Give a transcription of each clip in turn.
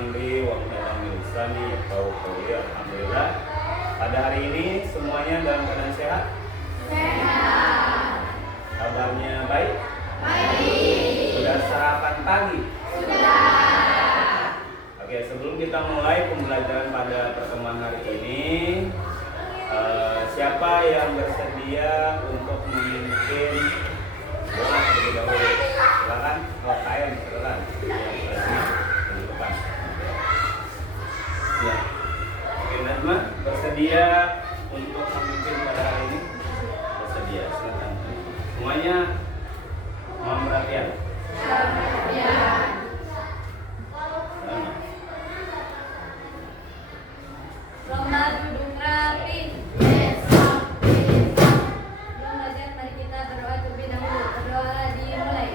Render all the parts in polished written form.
amri wa min lisani yafqahu qawli. Alhamdulillah. Pada hari ini semuanya dalam keadaan sehat? Sehat. Kabarnya baik? Baik. Sudah sarapan pagi? Sudah. Oke, sebelum kita mulai pembelajaran pada pertemuan hari ini, siapa yang bersedia untuk memimpin doa terlebih dahulu? Silakan, KM, silakan. Ya. Oke, Najma, bersedia untuk memimpin pada hari ini? Bersedia, silakan. Semuanya mohon perhatian. Lomba duduk rapi. Besok. Belum belajar, mari kita berdoa terlebih dahulu. Berdoa dimulai.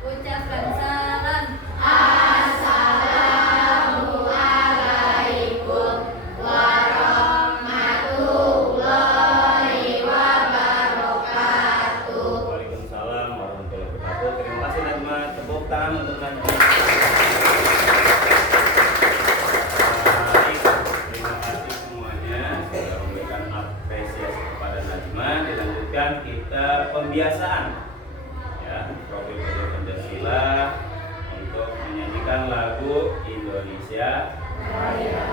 Ucapkan salam. Assalamualaikum warahmatullahi wabarakatuh. Waalaikumsalam warahmatullahi wabarakatuh. Terima kasih Najma. Tepuk tangan untuk Najma. Baik, terima kasih semuanya sudah memberikan apresiasi kepada Najma. Dilanjutkan kita pembiasaan, ya, profil Pancasila untuk menyanyikan lagu Indonesia Raya.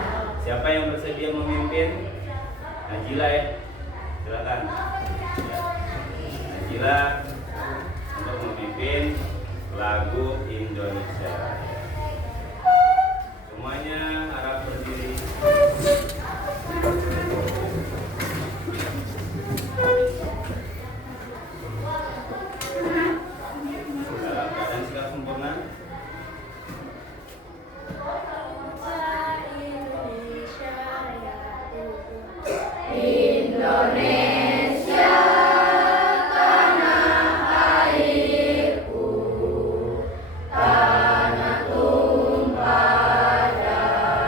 Siapa yang bersedia memimpin? Najila, ya, silakan. Ya. Najila untuk memimpin lagu Indonesia Raya. Semuanya harap berdiri. Dalam keadaan segala sempurna. Indonesia tanah airku, tanah tumpah darah.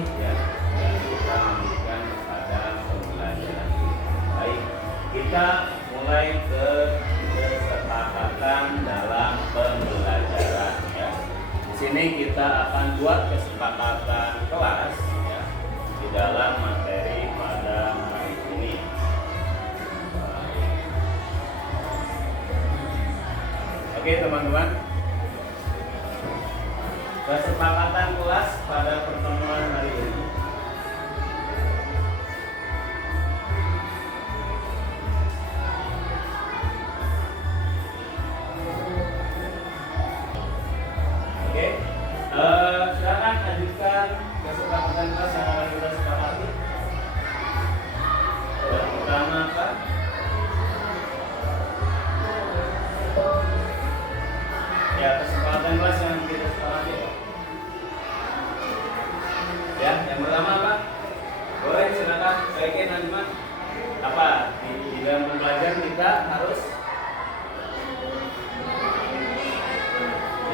ya, dan kita lanjutkan pada pembelajaran. Baik, kita mulai ke kesepakatan dalam pembelajaran ya. Di sini kita akan buat kesepakatan kelas ya, di dalam materi pada hari ini. Oke teman-teman, kesepakatan kelas pada pertemuan hari ini. Oke, silakan ajukan kesepakatan kelas yang akan kita sepakati. Yang pertama apa? Ya, kesempatan kelas yang kita sepakati. Ya, yang pertama apa? Boleh silakan baikin Najma. Apa? Di dalam pembelajaran kita harus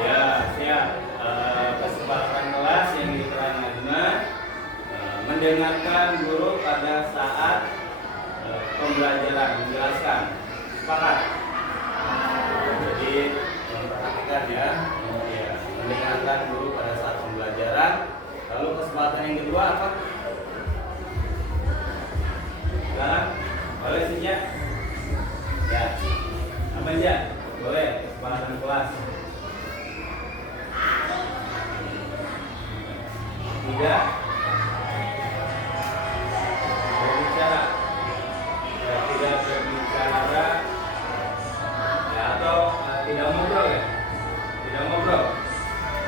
ya, siap. Kesempatan kelas yang diterang Najma mendengarkan guru pada saat pembelajaran menjelaskan. Sepakat? Jadi memperhatikan ya, mendengarkan guru pada saat pembelajaran. Lalu kesempatan yang kedua apa? Silakan, boleh Sinja? Ya, apa aja? Boleh kesempatan kelas. Tidak berbicara, ya, tidak berbicara, ya, atau tidak ngobrol ya, tidak ngobrol.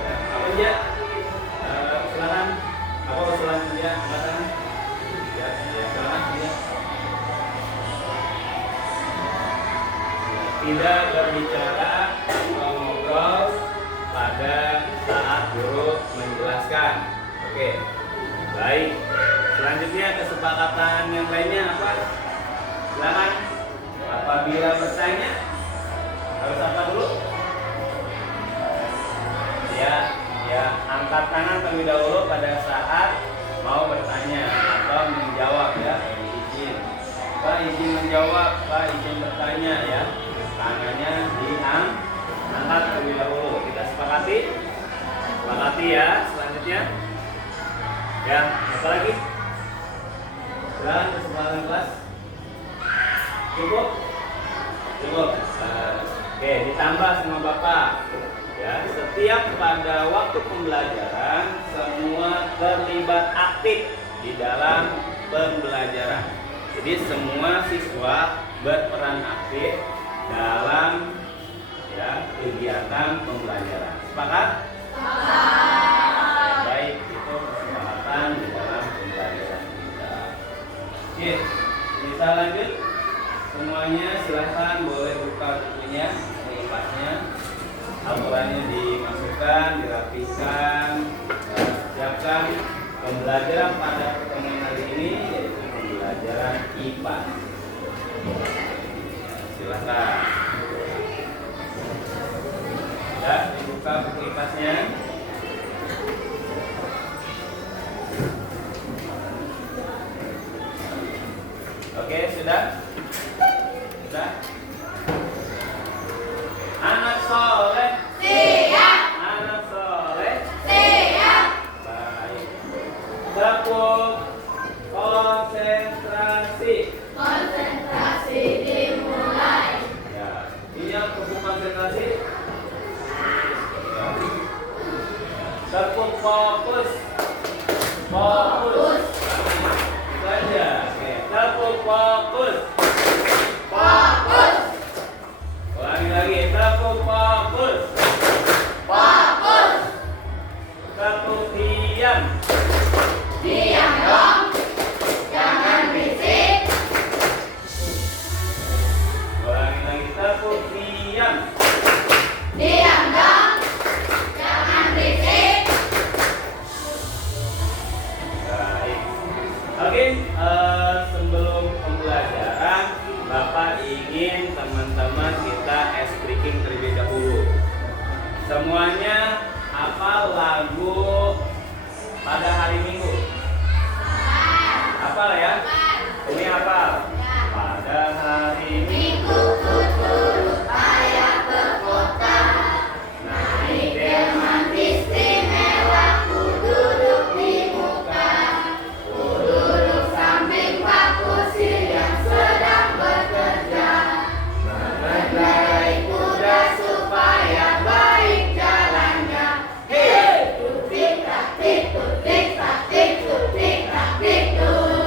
Ya, apa aja? Silakan. Apa usulan dia? Silakan. Ya, silakan dia. Tidak berbicara atau ngobrol pada saat guru menjelaskan. Oke, baik. Selanjutnya kesepakatan yang lainnya apa? Silakan. Apabila bertanya harus apa dulu? Ya, angkat tangan terlebih dahulu pada saat mau bertanya atau menjawab ya. Izin. Pak izin menjawab, Pak izin bertanya ya. Tangannya diangkat terlebih dahulu. Kita sepakati? Sepakati ya. Selanjutnya. Ya, apa lagi? Silakan kesempatan kelas. Cukup? Cukup. Oke, ditambah sama Bapak. Ya, setiap pada waktu pembelajaran semua terlibat aktif di dalam pembelajaran. Jadi semua siswa berperan aktif dalam ya kegiatan pembelajaran. Sepakat? Sepakat. Baik, itu kesepakatan di dalam pembelajaran kita. Oke, kita lanjut. Semuanya silahkan boleh buka bukunya, kitabnya. Aturannya dimasukkan, dirapikan, siapkan pembelajaran pada pertemuan hari ini yaitu pembelajaran IPA. Silakan. Ya, dibuka buku IPA-nya. Oke, sudah? Sudah? Anak soleh. Siap. Anak soleh. Siap. Baik. Tepuk konsentrasi. Konsentrasi dimulai. Ya. Ini yang tepuk konsentrasi. Ya. Tepuk fokus. Fokus. Itu aja. Oke. Tepuk fokus. Fokus. Ulangi lagi, tepuk fokus. Fokus. Tepuk diam. Diam dong. Jangan berisik. Ulangi lagi, tepuk diam. Diam dong. Jangan berisik. Baik. Oke, sebelum pembelajaran Bapak ingin teman-teman kita ice breaking terlebih dahulu. Semuanya hafal lagu pada hari Minggu. Hafal ya? Umi hafal. Pada hari Minggu ku turut ayah ke kota, naik delman istimewa, ku duduk di muka, ku duduk samping Pak Kusir yang sedang bekerja, mengendarai kuda supaya baik jalannya. Hei, tutik taktik, tutik taktik, tutik taktik,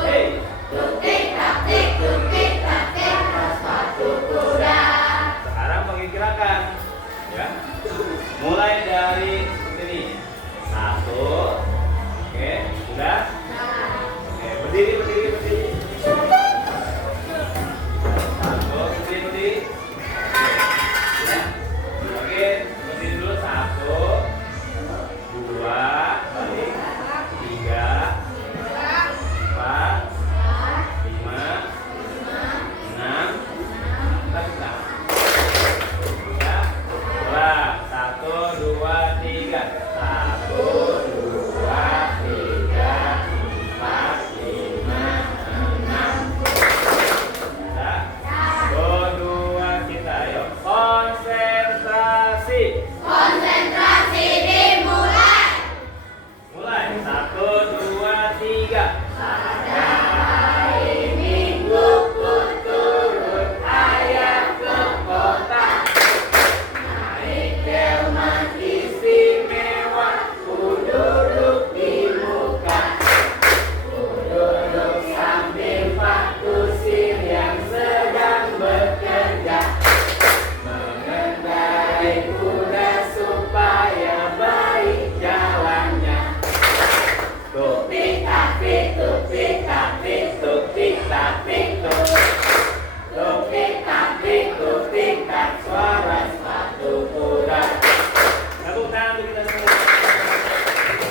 hei, tutik taktik, tutik taktik, atas sepatu kuda. Sekarang mengikirakan, ya. Mulai dari sini. Satu, oke, sudah. Oke, berdiri, berdiri, berdiri. Satu, berdiri, berdiri. Ya. Oke, berdiri dulu. Satu, dua, balik. Tiga, empat, lima, enam, tegak. Ya, ulang. Satu, dua, tiga. Satu, dua, tiga, empat, lima, enam. Ya. Satu, dua, kita. Ayo. Konsentrasi. Konsentrasi dimulai. Mulai. Satu, dua, tiga. Pada hari Minggu ku turut ayah ke kota, Naik delman istimewa, ku duduk di muka, ku duduk samping Pak Kusir yang sedang bekerja, mengendarai kuda supaya baik jalannya. Tukik taktik, tukik taktik, tukik taktik, tukik taktik, tukik tak, suara sepatu kuda. Tepuk tangan untuk kita semua.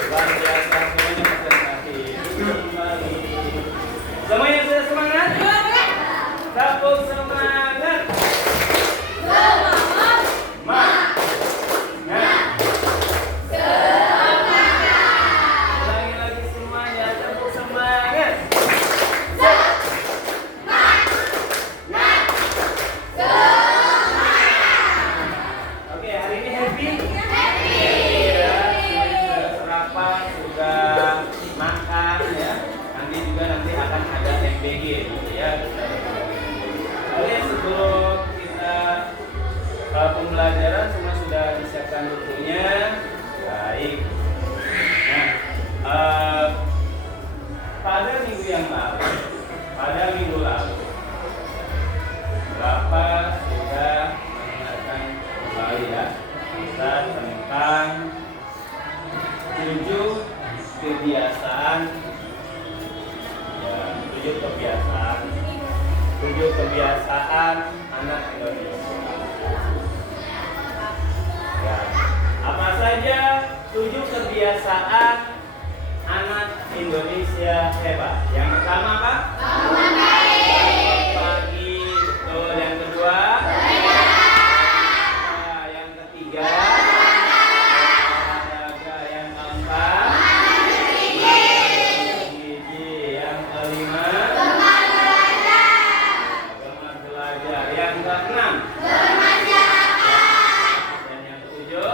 Luar biasa, semuanya konsentrasi. Kembali. Semuanya sudah semangat? Tepuk semangat. Semangat. Ulangi lagi semuanya, tepuk semangat. Oke, hari ini happy? Ya, sudah sarapan, sudah makan ya. Nanti juga akan ada MBG gitu ya. Oke, sebelum kita pembelajaran semua sudah disiapkan bukunya. Baik. Nah, pada minggu lalu, Bapak sudah mengingatkan kembali ya kita tentang 7 kebiasaan, ya, 7 kebiasaan anak Indonesia. Ya, apa saja 7 kebiasaan anak Indonesia hebat? Yang pertama apa? Bangun pagi, betul. Yang kedua? Yang ketiga? Olahraga. Yang keempat? Gigi. Yang kelima? Gemar belajar. Yang keenam? Dan yang ketujuh?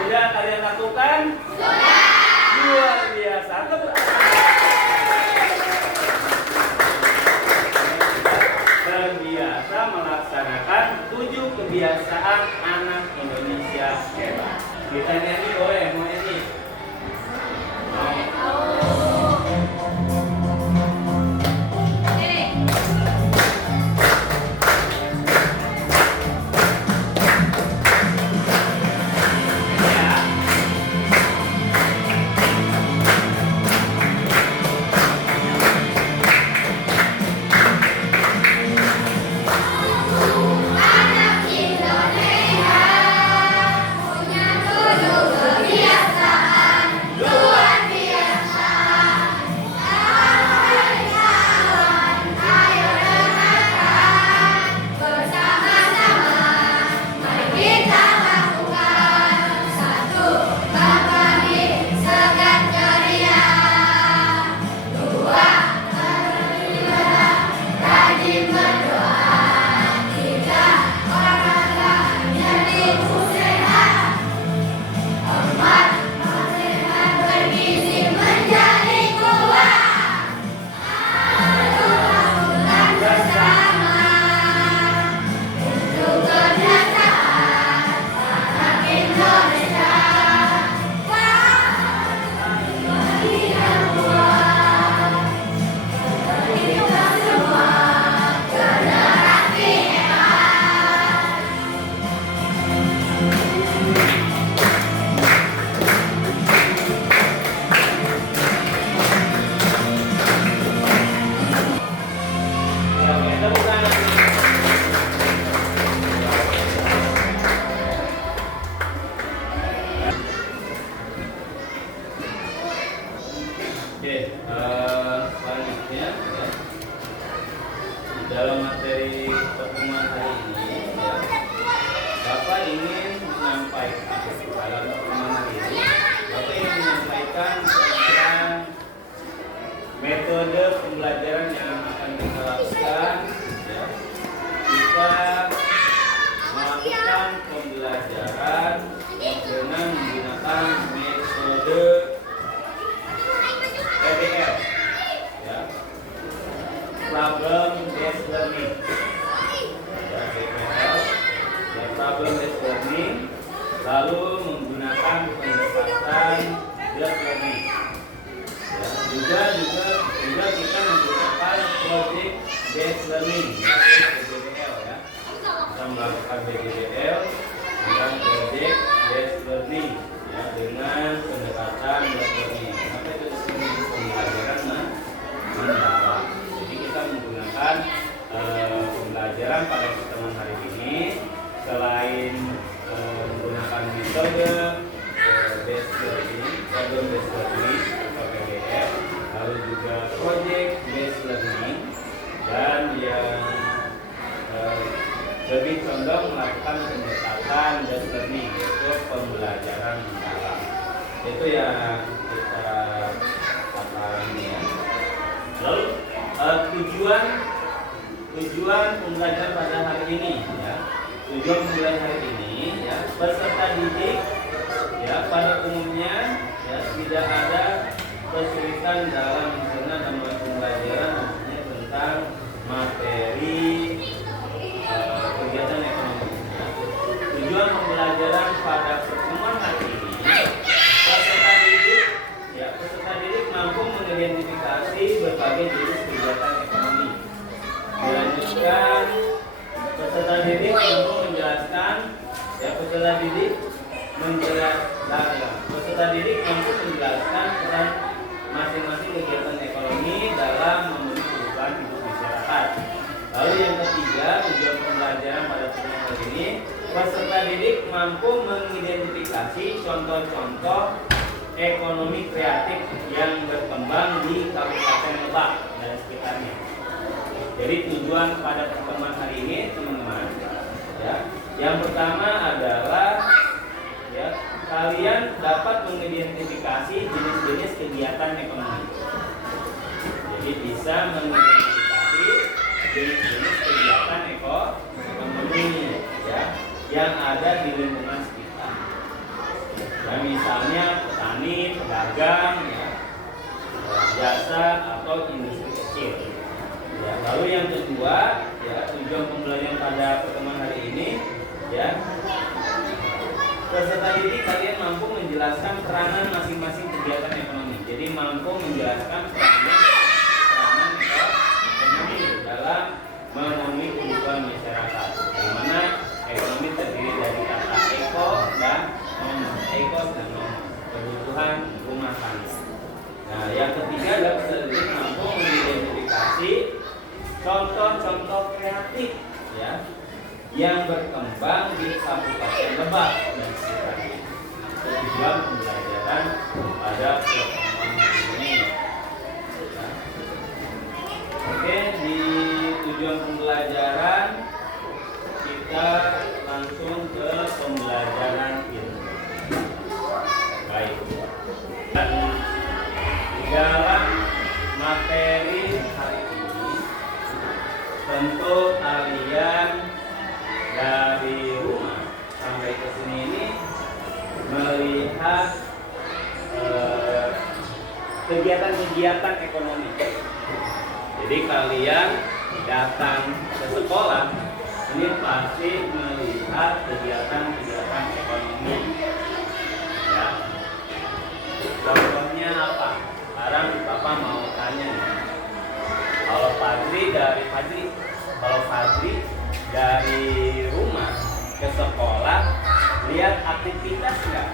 Sudah kalian lakukan? Luar biasa. Terbiasa melaksanakan 7 kebiasaan anak Indonesia hebat. Kita nyanyi boleh, mau nyanyi? Anak Indonesia punya 7 dalam materi pertemuan hari ini, ya, Bapak ingin menyampaikan dalam pertemuan hari ini, Bapak ingin menyampaikan tentang metode pembelajaran yang akan kita lakukan. Ya. Kita melakukan pembelajaran dengan menggunakan metode PBL, ya, problem based learning, ya, PBL, ya, problem based learning, lalu menggunakan pendekatan deep learning, ya, juga kita menggunakan project based learning, yaitu PBL, ya, kita melakukan PBL dengan project based learning, ya, dengan pendekatan deep learning. Apa itu pembelajaran mendalam. Jadi kita menggunakan pembelajaran pada pertemuan hari ini selain menggunakan metode based learning, problem based learning atau PBL, lalu juga project based learning, dan yang lebih condong melakukan pendekatan based learning, yaitu pembelajaran mendalam. Itu yang kita pahami, ya. Lalu tujuan pembelajaran pada hari ini, ya, tujuan pembelajaran hari ini, ya, peserta didik, ya, pada umumnya, ya, tidak ada kesulitan dalam mencerna dan pembelajaran, khususnya tentang materi kegiatan ekonomi. Ya. Tujuan pembelajaran pada pertemuan hari ini, peserta didik mampu mengidentifikasi berbagai jenis kegiatan ekonomi. Dilanjutkan, peserta didik mampu menjelaskan, ya, peserta didik mampu menjelaskan peran masing-masing kegiatan ekonomi dalam memenuhi kebutuhan hidup masyarakat. Lalu yang ketiga, tujuan pembelajaran pada pertemuan hari ini, peserta didik mampu mengidentifikasi contoh-contoh ekonomi kreatif yang berkembang di Kabupaten Lebak dan sekitarnya. Jadi tujuan pada pertemuan hari ini, teman-teman, ya, yang pertama adalah, ya, kalian dapat mengidentifikasi jenis-jenis kegiatan ekonomi. Jadi bisa mengidentifikasi jenis-jenis kegiatan ekonomi, ya, yang ada di lingkungan sekitar. Ya, misalnya petani, pedagang, ya, jasa atau industri kecil. Ya, lalu yang kedua, ya, tujuan pembelajaran pada pertemuan hari ini, ya, peserta didik kalian mampu menjelaskan peranan masing-masing kegiatan ekonomi. Jadi mampu menjelaskan peranan ekonomi dalam memenuhi kebutuhan masyarakat. Di mana ekonomi terdiri dari kata eko dan non, kebutuhan rumah tangga. Nah, yang ketiga adalah peserta didik mampu mengidentifikasi contoh-contoh kreatif, ya, yang berkembang di Kabupaten Lebak dan sekitarnya. Tujuan pembelajaran pada pertemuan ini. Ya. Oke, di tujuan pembelajaran kita langsung ke pembelajaran ilmu. Baik. Dan dalam materi hari ini, tentu kalian dari rumah sampai ke sini ini melihat kegiatan-kegiatan ekonomi. Jadi kalian datang ke sekolah ini pasti melihat kegiatan-kegiatan ekonomi. Ya. Contohnya apa? Sekarang Bapak mau tanya nih. Kalau Fadri dari rumah ke sekolah, lihat aktivitas nggak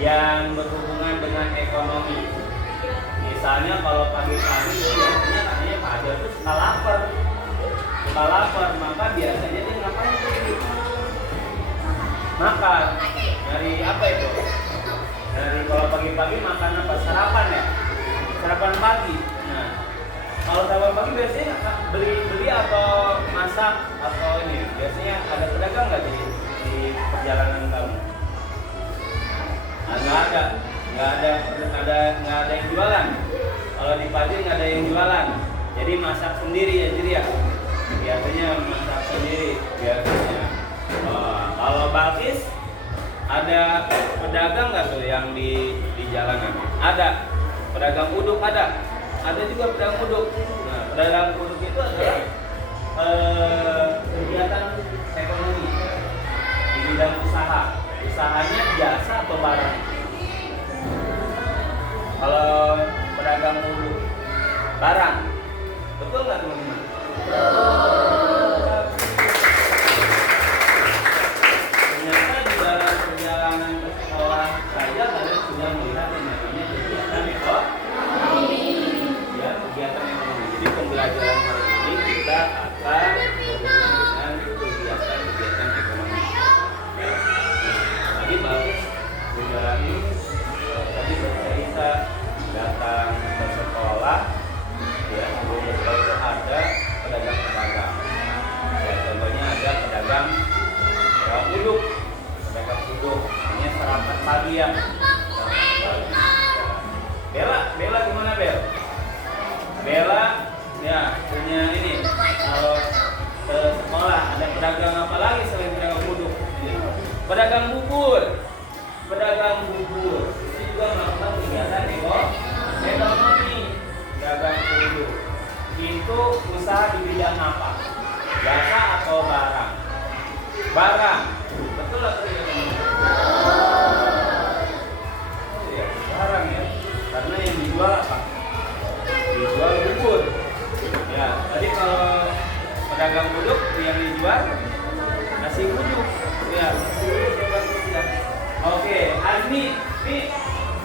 yang berhubungan dengan ekonomi. Misalnya kalau pagi-pagi biasanya katanya Pak Adel tuh suka lapar, maka biasanya dia ngapain sih? Makan. Dari apa itu? Dari kalau pagi-pagi makan apa? Sarapan, ya? Sarapan pagi. Nah, kalau sarapan pagi biasanya beli apa? masak atau ini biasanya ada pedagang nggak di perjalanan kamu? Nah, nggak ada yang jualan. Kalau di Padi nggak ada yang jualan, jadi masak sendiri ya jadi ya. Biasanya masak sendiri biasanya. Kalau Balkis ada pedagang nggak tuh yang di jalanan? Ada. Pedagang uduk ada juga pedagang uduk. Nah, pedagang uduk itu adalah kegiatan ekonomi di bidang usaha. Usahanya jasa atau barang. Kalau pedagang uduk barang, betul nggak teman-teman? Ternyata di dalam perjalanan ke sekolah saja kalian sudah melihat yang namanya kegiatan ekonomi. Ya, kegiatan ekonomi. Jadi pembelajaran hari ini kita akan berhubungan dengan kegiatan ekonomi. Tadi bagus menjalani, tadi bercerita datang ke sekolah, ya sebelum sekolah itu ada pedagang-pedagang. Ya, contohnya ada pedagang uduk, ini sarapan pagi ya. Bella gimana Bel? Bella ya punya ini. Kalau ke sekolah ada pedagang apa lagi selain pedagang uduk? Pedagang bubur. Itu juga melakukan kegiatan ekonomi. Pedagang uduk. Itu usaha di bidang apa? Jasa atau barang? Barang. Betul atau tidak teman-teman? Oh iya, barang ya. Karena yang dijual apa? Dijual bubur. Ya, tadi kalau pedagang uduk yang dijual nasi uduk. Ya, nasi uduk ya. Oke, Azmi,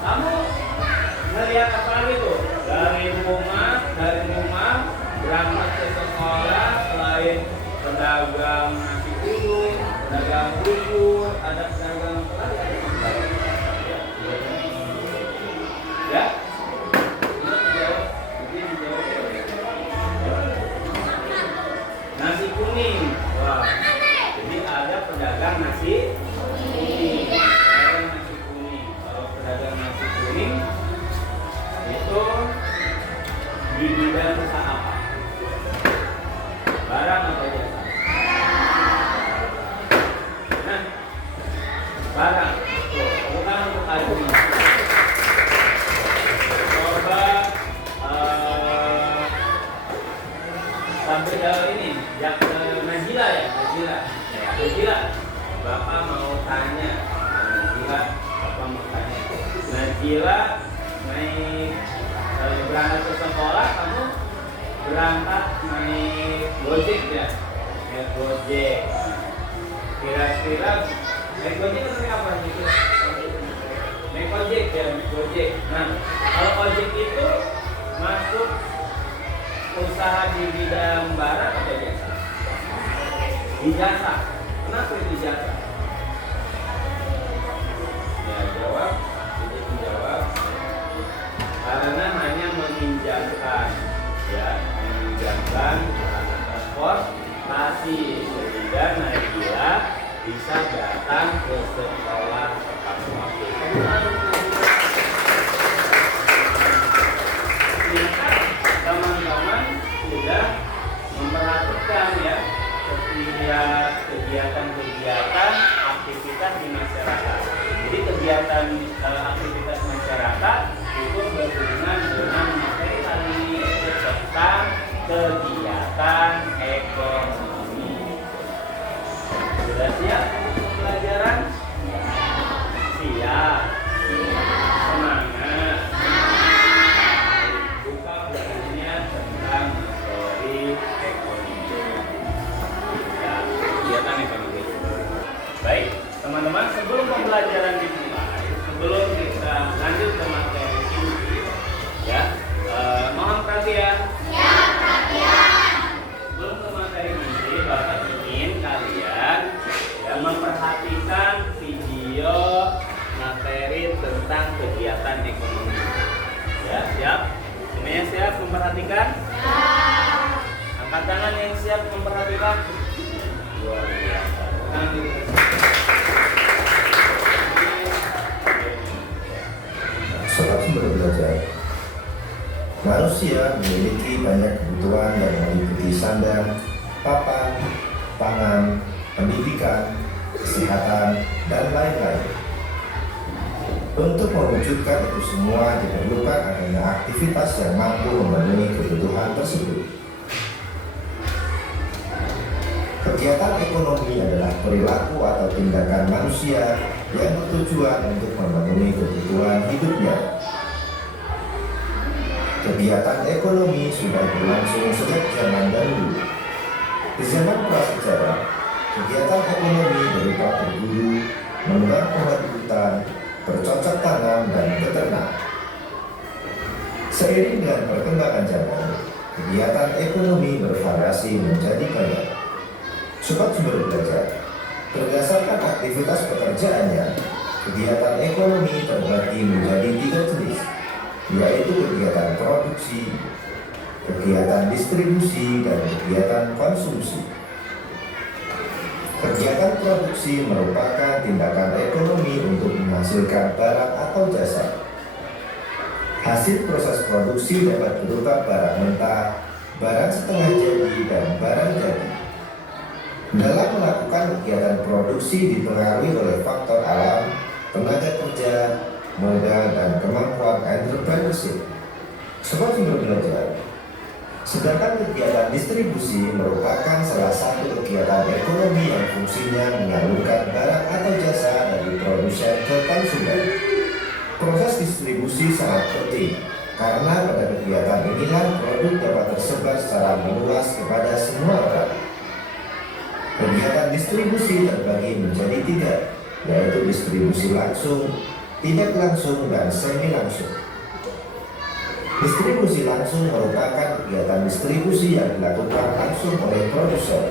kamu melihat apa lagi tuh? Dari rumah berangkat ke sekolah, selain pedagang nasi uduk, pedagang bubur, ada pedagang apa lagi? Ya? Nasi kuning. Wah. Jadi ada pedagang nasi kuning. Kalau pedagang nasi kuning itu di bidang usaha apa? Barang atau jasa? Nah, barang. Bukan untuk Azmi. Coba sampai dalam ini, Najila. Bapak mau tanya, Najila naik berangkat ke sekolah, kamu berangkat naik Gojek ya? Naik Gojek. Kira-kira naik Gojek atau naik apa sih? Naik ojek ya, naik Gojek. Nah, kalau ojek itu masuk usaha di bidang barang atau jasa? Di jasa. Kenapa di jasa? Ya jawab, jadi menjawab. Karena hanya meminjamkan, ya, meminjamkan alat transportasi sehingga Najila bisa datang ke sekolah tepat waktu. Teman-teman sudah memperhatikan ya setiap kegiatan aktivitas di masyarakat. Jadi kegiatan aktivitas masyarakat itu berhubungan dengan materi tadi tentang kegiatan ekonomi. Sudah siap untuk pelajaran? Siap. Semangat. Buka bukunya tentang materi ekonomi. Ya, kegiatan ekonomi. Baik, teman-teman, sebelum pembelajaran dimulai, yang siap memperhatikan? Luar biasa. Nanti Sobat Sumber Belajar. Manusia memiliki banyak kebutuhan yang meliputi sandang, papan, pangan, pendidikan, kesehatan, dan lain-lain. Untuk mewujudkan itu semua diperlukan adanya aktivitas yang mampu memenuhi kebutuhan tersebut. Kegiatan ekonomi adalah perilaku atau tindakan manusia yang bertujuan untuk memenuhi kebutuhan hidupnya. Kegiatan ekonomi sudah berlangsung sejak zaman dahulu. Di zaman prasejarah, kegiatan ekonomi berupa berburu, menebang pohon hutan, bercocok tanam, dan beternak. Seiring dengan perkembangan zaman, kegiatan ekonomi bervariasi menjadi banyak. Sobat Sumber Belajar, berdasarkan aktivitas pekerjaannya, kegiatan ekonomi terbagi menjadi 3 jenis, yaitu kegiatan produksi, kegiatan distribusi, dan kegiatan konsumsi. Kegiatan produksi merupakan tindakan ekonomi untuk menghasilkan barang atau jasa. Hasil proses produksi dapat berupa barang mentah, barang setengah jadi, dan barang jadi. Dalam melakukan kegiatan produksi dipengaruhi oleh faktor alam, tenaga kerja, modal, dan kemampuan entrepreneurship. Sobat Sumber Belajar. Sedangkan kegiatan distribusi merupakan salah satu kegiatan ekonomi yang fungsinya menyalurkan barang atau jasa dari produsen ke konsumen. Proses distribusi sangat penting karena pada kegiatan inilah produk dapat tersebar secara meluas kepada semua orang. Kegiatan distribusi terbagi menjadi 3, yaitu distribusi langsung, tidak langsung, dan semi langsung. Distribusi langsung merupakan kegiatan distribusi yang dilakukan langsung oleh produsen,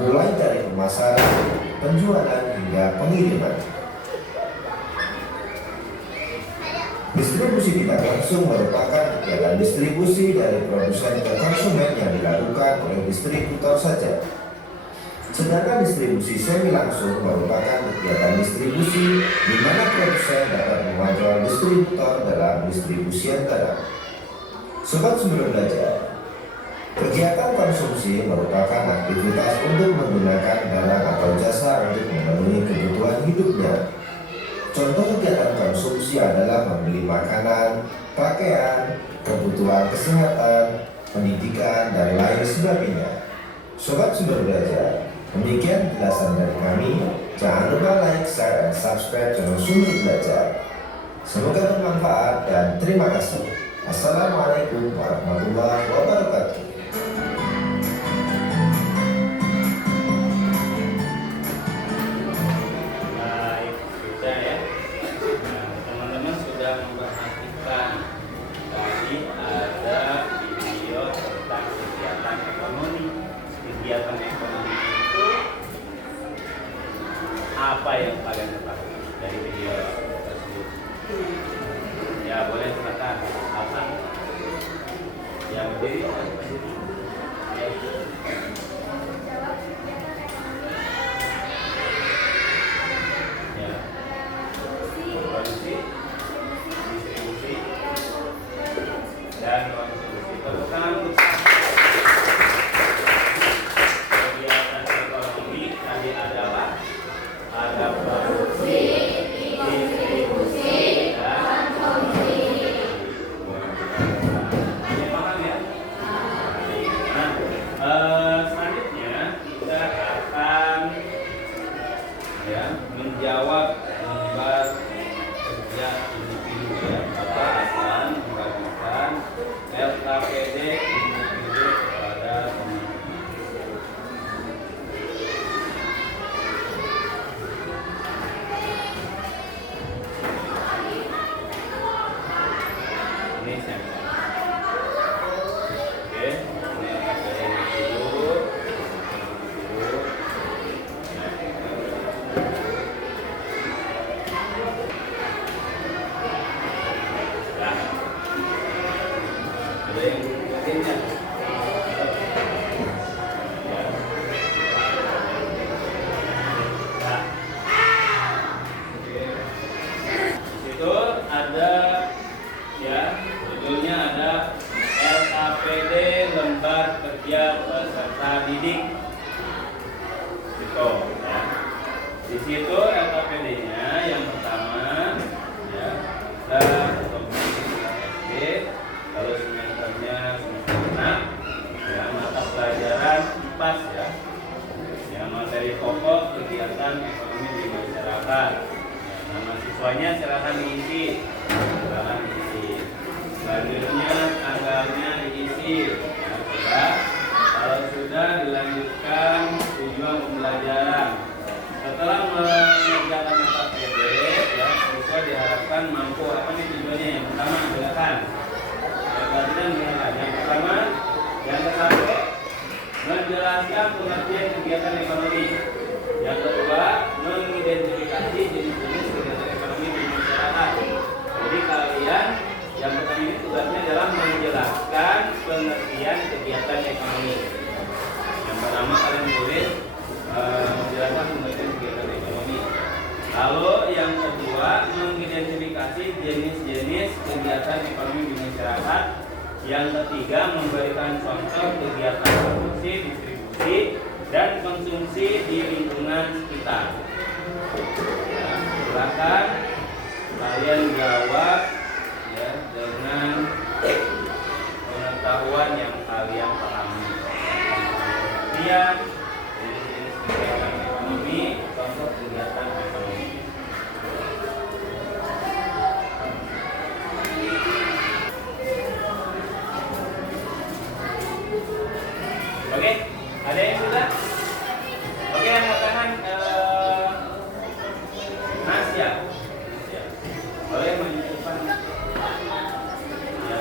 mulai dari pemasaran, penjualan, hingga pengiriman. Distribusi tidak langsung merupakan kegiatan distribusi dari produsen ke konsumen yang dilakukan oleh distributor saja. Sedangkan distribusi semi langsung merupakan kegiatan distribusi di mana produsen dapat mengontrol distributor dalam distribusian barang. Sobat Sumber Belajar, kegiatan konsumsi merupakan aktivitas untuk menggunakan barang atau jasa untuk memenuhi kebutuhan hidupnya. Contoh kegiatan konsumsi adalah membeli makanan, pakaian, kebutuhan kesehatan, pendidikan, dan lain sebagainya. Sobat Sumber Belajar, demikian penjelasan dari kami. Jangan lupa like, share, dan subscribe channel Sumber Belajar. Semoga bermanfaat dan terima kasih. Assalamualaikum warahmatullahi wabarakatuh. Baik, sudah ya. Nah, teman-teman sudah memperhatikan tadi ada video tentang kegiatan ekonomi. Kegiatan ekonomi itu apa yang kalian ketahui dari video tersebut? Ya boleh silakan. Apa? Yang berdiri. Ya. Ya. Produksi, distribusi, dan konsumsi. Tepuk tangan untuk kegiatan ekonomi tadi adalah ada produksi, distribusi, dan konsumsi. Paham ya? peserta didik. Gitu, ya. Di situ LKPD-nya yang pertama ya, atau SD, lalu semesternya semester 6 ya, mata pelajaran IPAS ya. Yang materi pokok kegiatan ekonomi di masyarakat. Ya, nama siswanya silakan diisi. Selanjutnya tanggalnya diisi. Ya, sudah. Kalau sudah dilanjutkan tujuan pembelajaran. Setelah mengerjakan LKPD, ya, siswa diharapkan mampu apa nih tujuannya? Yang pertama silakan. Yang pertama, yang satu menjelaskan pengertian kegiatan ekonomi. Yang kedua, mengidentifikasi jenis-jenis kegiatan ekonomi di masyarakat. Jadi kalian yang pertama ini tugasnya adalah menjelaskan pengertian kegiatan ekonomi. Yang pertama kalian tulis menjelaskan pengertian kegiatan ekonomi. Lalu yang kedua, mengidentifikasi jenis-jenis kegiatan ekonomi di masyarakat. Yang ketiga, memberikan contoh kegiatan produksi, distribusi, dan konsumsi di lingkungan sekitar. Ya, silakan kalian jawab ya, dengan pengetahuan yang kalian pahami. Kemudian jenis kegiatan ekonomi, contoh kegiatan ekonomi. Oke, ada yang sudah? Oke, angkat tangan. Nasya. Ya. Boleh maju ke depan. Ya.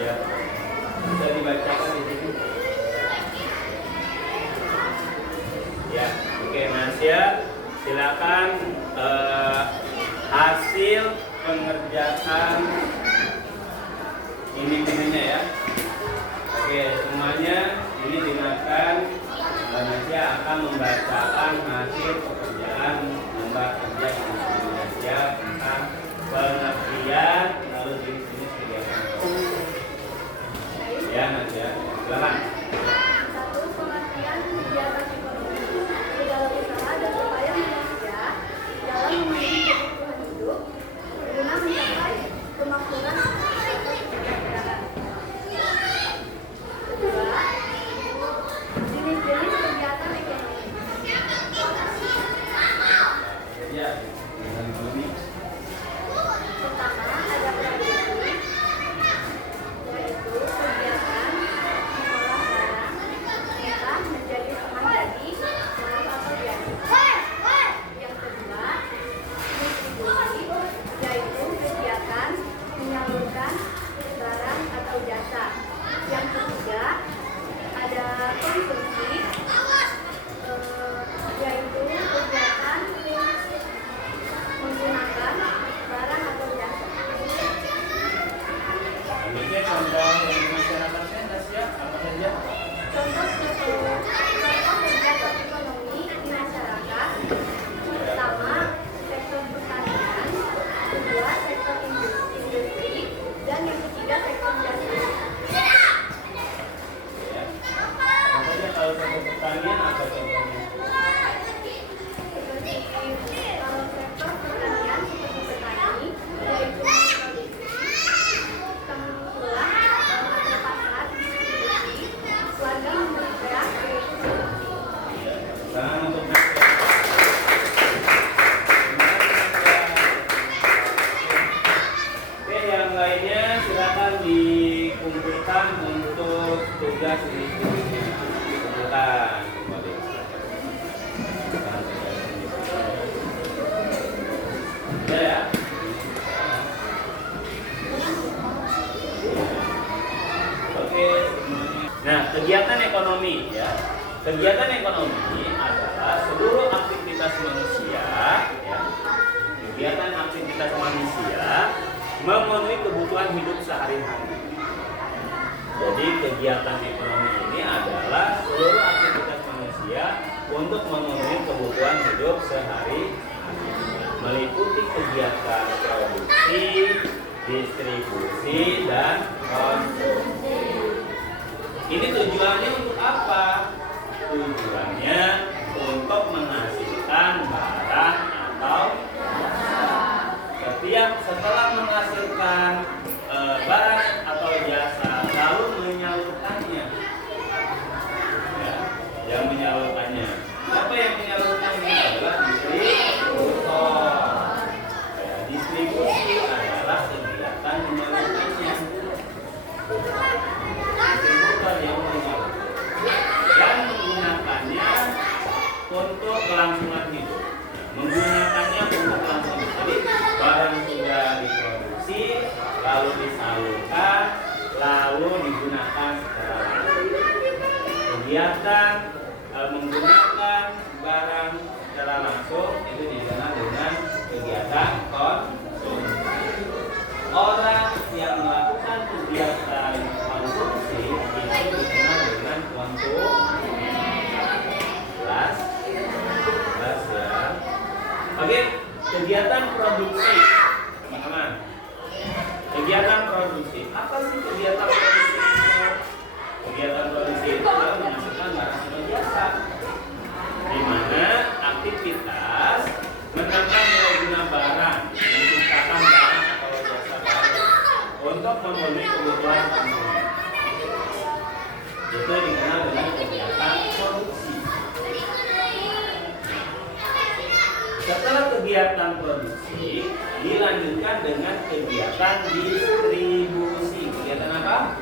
Ya. Bisa dibacakan di sini. Ya, oke Nasya, silakan hasil pengerjaan ini ya. Oke, semuanya ini dengarkan. Nasya akan membacakan hasil pekerjaan lembar kerja Indonesia tentang pengertian lalu jenis-jenis kegiatan. Ya, Nasya, silakan. Satu, pengertian kegiatan ekonomi dalam usaha dan upaya manusia dalam memenuhi kebutuhan hidup guna mencapai kemakmuran serta kesejahteraan. Kedua, jenis-jenis kegiatan ekonomi. Ya, kegiatan ekonomi. Pertama, ada produksi, yaitu kegiatan mengolah barang mentah menjadi setengah jadi baru atau biasa. Yang kedua, distribusi, yaitu kegiatan menyalurkan barang atau jasa. Yang ketiga, ada konsumsi, yaitu kegiatan menggunakan barang atau jasa. Ini contoh yang masyarakatnya Nasya apa saja? Contoh kegiatan ekonomi di masyarakat. Pertama, sektor pertanian. Kedua, sektor industri. Dan yang ketiga, sektor jasa. Ya. Contohnya kalau sektor pertanian apa contohnya? Seperti kalau sektor pertanian seperti petani, yaitu memproduksi, tengkulak, ke pasar, distribusi, warga membeli beras, yaitu konsumsi. Tangan untuk Nasya. Oke, yang lainnya silakan dikumpulkan untuk tugas ini dikumpulkan kembali. Ya. Oke, semuanya. Nah, kegiatan ekonomi ya. Kegiatan ekonomi adalah seluruh aktivitas manusia ya. Kegiatan aktivitas manusia memenuhi kebutuhan hidup sehari-hari. Jadi kegiatan ekonomi ini adalah seluruh aktivitas manusia untuk memenuhi kebutuhan hidup sehari-hari. meliputi kegiatan produksi, distribusi, dan konsumsi. Ini tujuannya untuk apa? Tujuannya untuk menghasilkan barang atau jasa. Setelah menghasilkan barang atau jasa, lalu menyalurkannya. Ya, yang menyalurkannya. Siapa yang menyalurkannya? Adalah distributor. Ya, distribusi adalah kegiatan menyalurkannya. Distributor yang menyalurkan dan menggunakannya untuk kelangsungan hidup. Menggunakannya untuk kelangsungan hidup. Jadi barang sudah diproduksi, lalu disalurkan, lalu digunakan secara langsung. Kegiatan menggunakan barang secara langsung itu dikenal dengan kegiatan konsumsi. Orang yang melakukan kegiatan konsumsi itu dikenal dengan konsumen. Jelas ya. Oke, kegiatan produksi, teman-teman. Kegiatan produksi. Apa sih kegiatan produksi itu? Kegiatan produksi itu adalah menghasilkan barang atau jasa, di mana aktivitas menambah nilai guna barang, menciptakan barang atau jasa baru untuk memenuhi kebutuhan konsumen. Itu dikenal dengan kegiatan produksi. Setelah kegiatan produksi dilanjutkan dengan kegiatan distribusi. Kegiatan apa?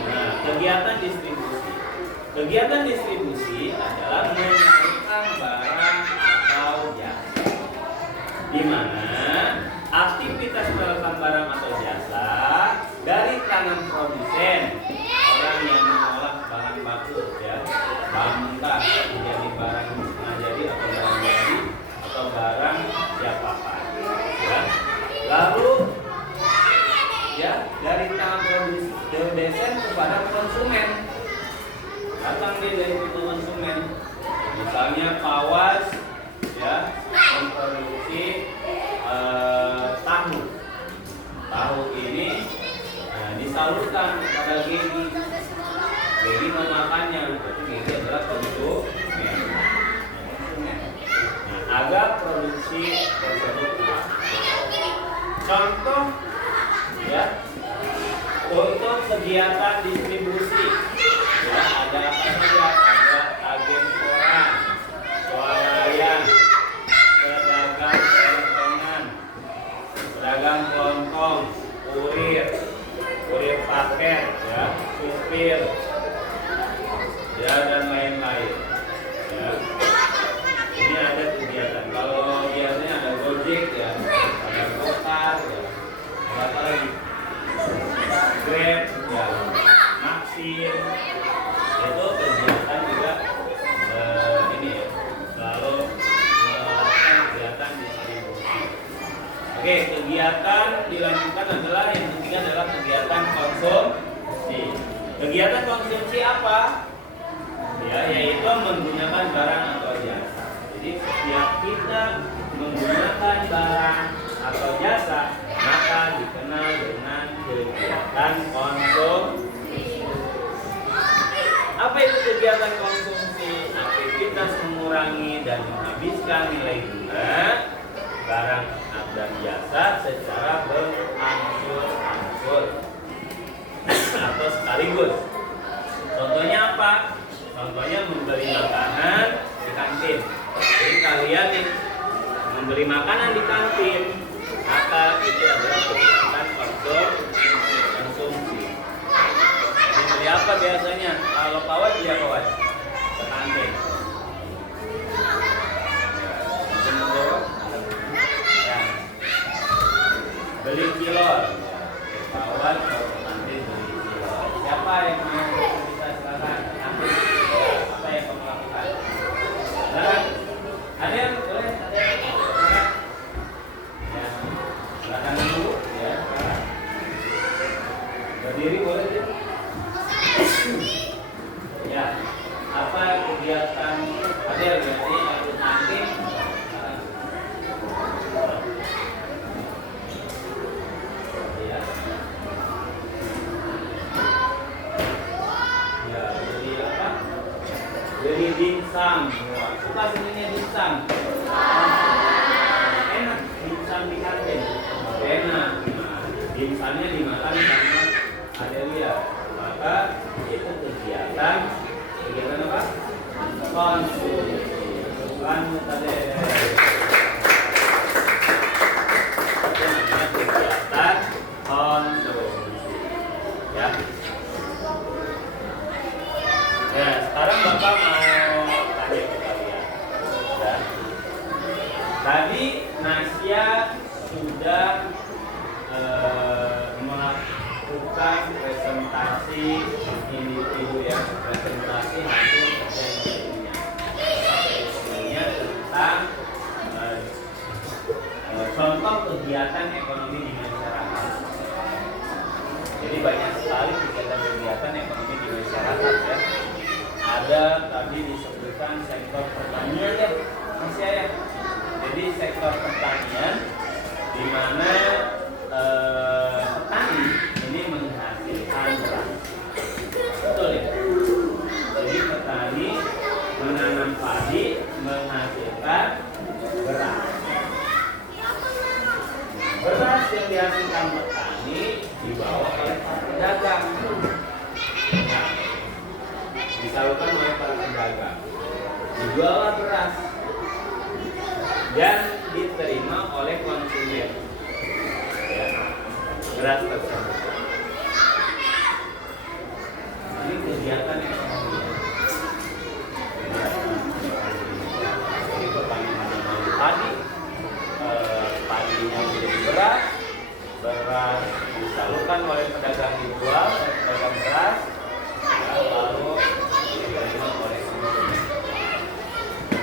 Nah, kegiatan distribusi. Kegiatan distribusi adalah menyalurkan barang atau jasa, di mana aktivitas menyalurkan barang atau jasa dari tangan produsen, orang yang mengolah bahan baku, ya, bahan mentah menjadi barang setengah jadi atau barang jadi atau barang siapapun, ya. Lalu ya dari tangan produsen kepada konsumen, datang dia dari konsumen, misalnya Pawas ya memproduksi tahu ini disalurkan kepada Gegi memakannya, berarti Gegi adalah konsumen. Agar produksi tersebut. Contoh ya untuk kegiatan distribusi ya ada apa saja? Ada agen koran, swalayan, pedagang kerontongan, pedagang kelontong, kurir paket ya, supir ya, dan lain-lain ya. Ini ada kegiatan. Kalau biasanya ada Gojek ya, ada Gokar ya, ada apa lagi? Grab ya, Maxim. Itu kegiatan juga ini ya, selalu melakukan kegiatan distribusi. Oke, kegiatan dilanjutkan adalah yang ketiga adalah kegiatan konsumsi. Kegiatan konsumsi apa? Ya, yaitu menggunakan barang atau jasa. Jadi setiap kita menggunakan barang atau jasa, maka dikenal dengan kegiatan konsumsi. Apa itu kegiatan konsumsi? Aktivitas mengurangi dan menghabiskan nilai guna barang dan jasa secara berangsur-angsur atau sekaligus. Contohnya apa? Contohnya membeli makanan di kantin. Jadi kalian yang membeli makanan di kantin, maka itu adalah kegiatan konsumsi. Beli apa biasanya? Kalau Pawas dia Pawas ke kantin. Beli kilor, Pawas ke kantin beli kilor. Siapa yang bisa silakan? Apa yang kamu lakukan? Silakan. Ada yang boleh? Ada yang silakan. Ya, silakan dulu. Ya, silakan. Berdiri boleh ya? Ya, apa kegiatan ada yang biasanya ikut kantin? dimsum semua. Suka seninya dimsum. Enak dimsum di kantin. Enak. Nah, dimsumnya dimakan sama Adelia. Maka itu kegiatan apa? Konsumsi. Lanjut tadi. Itu namanya kegiatan konsumsi. Ya. Ya, sekarang Bapak mau tanya ke kalian. Ya. Tadi Nasya sudah melakukan presentasi individu ya, presentasi hasil ekonominya tentang contoh kegiatan ekonomi di masyarakat. Jadi banyak sekali kegiatan-kegiatan ekonomi di masyarakat ya. Ada tadi disebutkan sektor pertanian ya, Mas ya. Jadi sektor pertanian di mana petani ini menghasilkan beras. Betul ya? Jadi petani menanam padi menghasilkan beras. Beras yang dihasilkan petani dibawa oleh para pedagang. Nah, disalurkan oleh para pedagang. Dijuallah beras dan diterima oleh konsumen. Ya, beras tersebut. Ini kegiatan ekonomi. Jadi petani menanam padi, padinya menjadi beras, beras disalurkan oleh pedagang dijual, pedagang beras, lalu diterima oleh konsumen.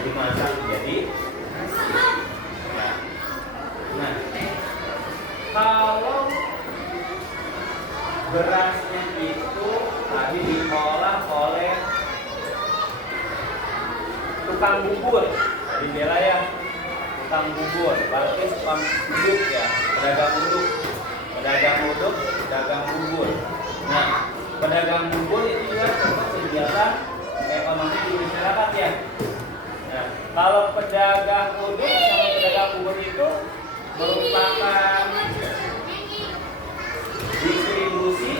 Dimasak menjadi ya. Nah, kalau berasnya itu tadi diolah oleh tukang bubur, di bela ya, tukang bubur, berarti tukang uduk ya, pedagang uduk, pedagang bubur. Nah, pedagang bubur itu juga termasuk kegiatan ekonomi di masyarakat ya. Nah, kalau pedagang uduk sama pedagang bubur itu merupakan distribusi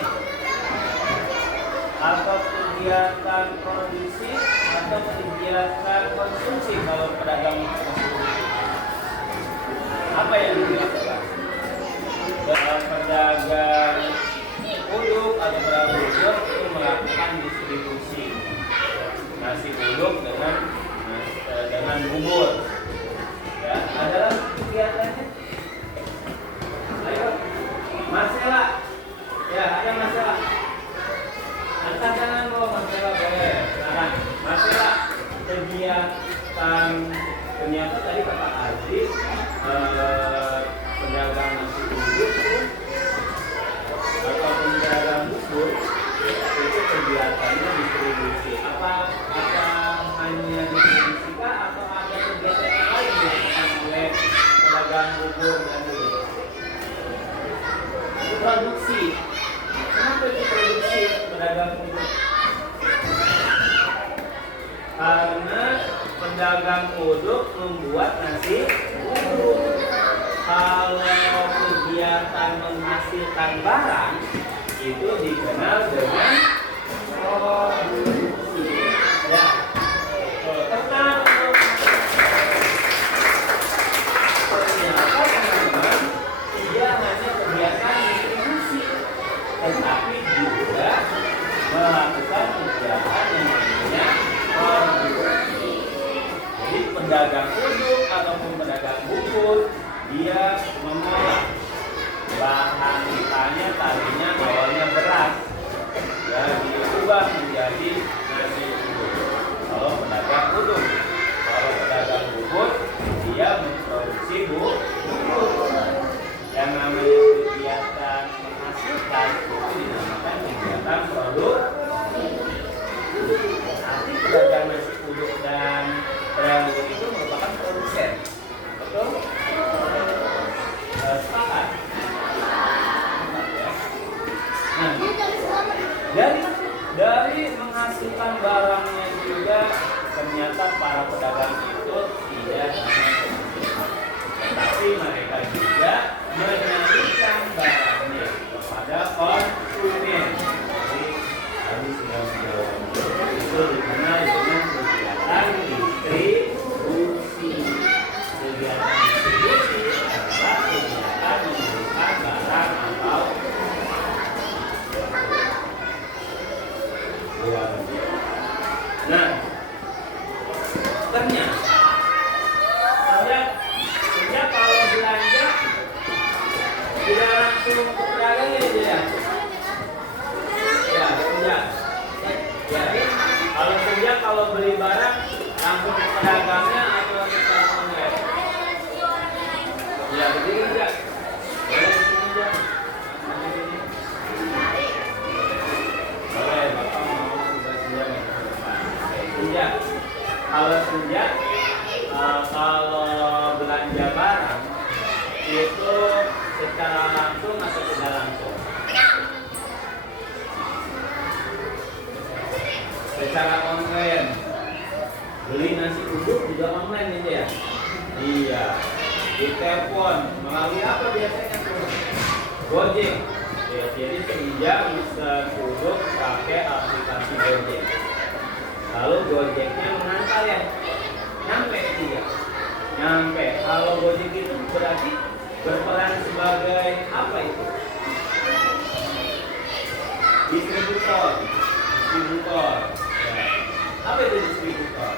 atau kegiatan produksi atau kegiatan konsumsi. Kalau pedagang apa yang dilakukan? Pedagang uduk atau pedagang bubur itu melakukan distribusi nasi uduk dengan bubur. Ya, adalah kegiatannya. Ayo, Marcela. Ya, ada Marcela. Angkat tangan lo, Marcela boleh. Nah, Marcela, kegiatan ternyata tadi Pak Aziz pedagang nasi uduk ataupun pedagang bubur itu kegiatannya distribusi. Apa hanya distribusi kah atau ada kegiatan yang lain yang dilakukan oleh pedagang bubur dan bubur? Produksi. Kenapa itu produksi pedagang bubur? Karena pedagang uduk membuat nasi uduk. Kalau kegiatan menghasilkan barang itu dikenal dengan produksi. Ya, ternyata teman-teman tidak hanya kegiatan distribusi, tetapi juga melakukan kegiatan yang namanya produksi. Jadi pedagang uduk ataupun pedagang bubur dia mengolah bahan kitanya tadinya awalnya beras ya diubah menjadi nasi uduk. Kalau pedagang uduk, kalau pedagang bubur dia memproduksi bubur. Yang namanya kegiatan menghasilkan itu dinamakan kegiatan produksi. Nanti pedagang nasi uduk dan pedagang bubur itu merupakan produsen. Betul? Sepakat. Nah, dari menghasilkan barangnya juga ternyata para pedagang itu tidak tapi mereka juga menyalurkan barangnya kepada konsumen. Jadi tadi sudah menjawab itu dikenal dengan kegiatan distribusi. Kegiatan distribusi adalah kegiatan mengirimkan barang atau luar. Nah, ternyata sejak kalau belanja tidak langsung ke pedagang aja ya. Ya, sejak. Ya, kalau sejak kalau beli barang langsung ke pedagangnya atau secara online. Ya, begini aja. Boleh di sini aja. Boleh, Bapak mau sudah sejak ya ke depan. Sejak. Kalau sejak kalau belanja barang itu secara langsung atau tidak langsung? Secara online. Beli nasi uduk juga online aja ya? Iya. Di telepon melalui apa biasanya tuh? Gojek. Ya, jadi sejak pesan uduk pakai aplikasi Gojek. Lalu Gojeknya mengantar ya? Nyampe tidak? Nyampe. Kalau Gojek itu berarti berperan sebagai apa itu? Distributor. Distributor. Ya. Apa itu distributor?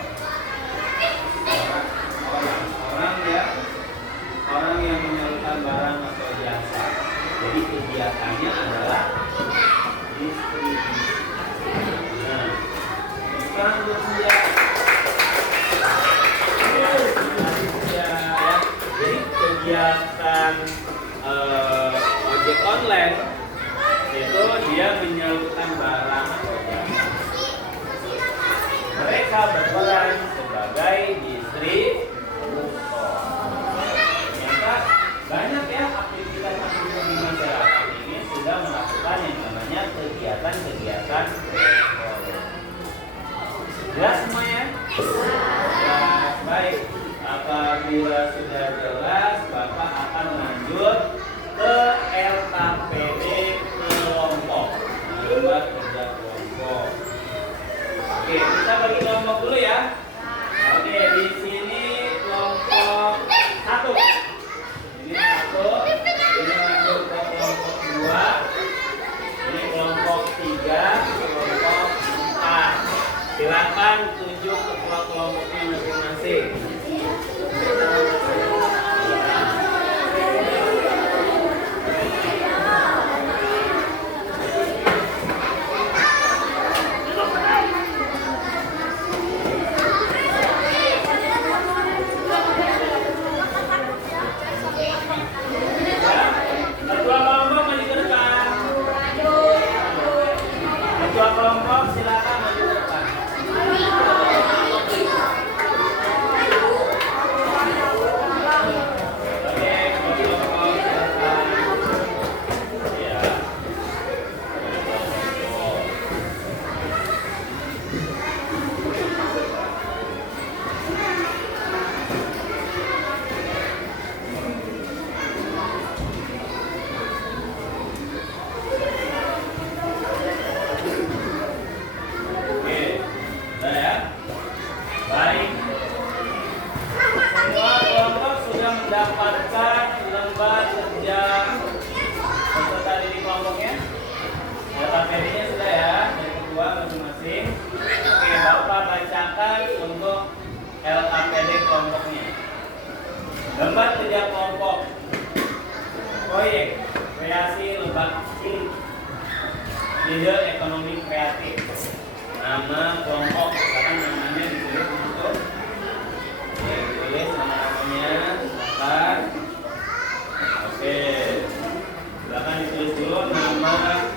Orang yang menyalurkan barang atau jasa. Jadi kegiatannya adalah distribusi. Nah, sekarang untuk senjata. Jadi kegiatan ojek online itu dia menyalurkan barang atau jasa. Mereka berperan sebagai distributor. Ternyata banyak ya aktivitas-aktivitas di masyarakat ini sudah melakukan yang namanya kegiatan-kegiatan. Jelas semuanya? Jelas, baik. Apabila sudah jelas, Bapak akan lanjut ke LKPD kelompok. Membuat kerja kelompok. Oke, kita bagi kelompok dulu ya. Oke, di sini kelompok 1. Ini 1. Ini lanjut ke kelompok 2. Ini kelompok 3, kelompok 4. Silakan tunjuk ketua kelompoknya masing-masing. Ketua kelompok maju ke depan. Ketua kelompok silakan maju ke depan. Mendapatkan lembar kerja peserta didik kelompoknya. LKPD-nya sudah ya, dari kedua masing-masing. Oke, Bapak bacakan untuk LKPD kelompoknya. Lembar kerja kelompok proyek kreasi lebak cilik ide ekonomi kreatif. Nama kelompok, sekarang namanya ditulis untuk tulis namanya. Oke, silakan ditulis dulu nama